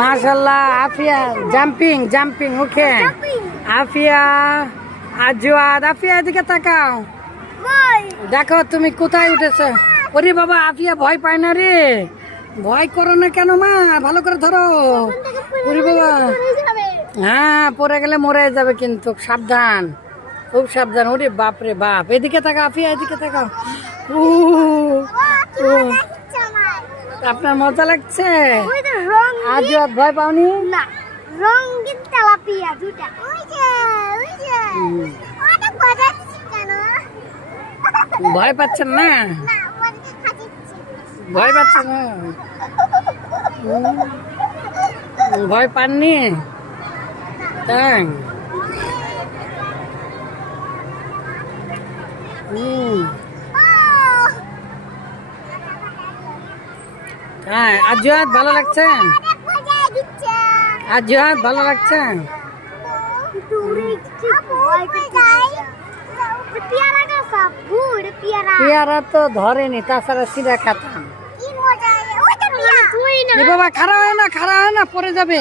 মাশাআল্লাহ Afia jumping jumping ওকে আফিয়া আজওয়াদ আফিয়া এদিকে তাকাও দেখো তুমি কোথায় উঠেছো ওরে বাবা আফিয়া ভয় পায় না রে ভয় করো না কেন মা ভালো করে ধরো ওরে বাবা হ্যাঁ পড়ে গেলে মরে যাবে কিন্তু সাবধান খুব সাবধান ওরে বাপ রে বাপ এদিকে তাকাও আফিয়া এদিকে তাকাও আপনার মজা লাগছে আজওয়াদ ভয় পাওনি না রঙিন তেলাপিয়া দুটা ওই যে অনেক মজা হচ্ছে কেন ভয় পাচ্ছেন না না মজা খাচ্ছি ভয় পাচ্ছেন না ভয় পাননি তাই হ্যাঁ আজওয়াদ ভালো লাগছে অনেক মজা দিচ্ছে আজওয়াদ ভালো লাগছে পেয়ারাটা সব গুড় পেয়ারা পেয়ারা তো ধরেনি তাছাড়া সিধা খাতাম কি মজা ওইটা পেয়ারা তুই না বাবা খারাপ হয় না পড়ে যাবে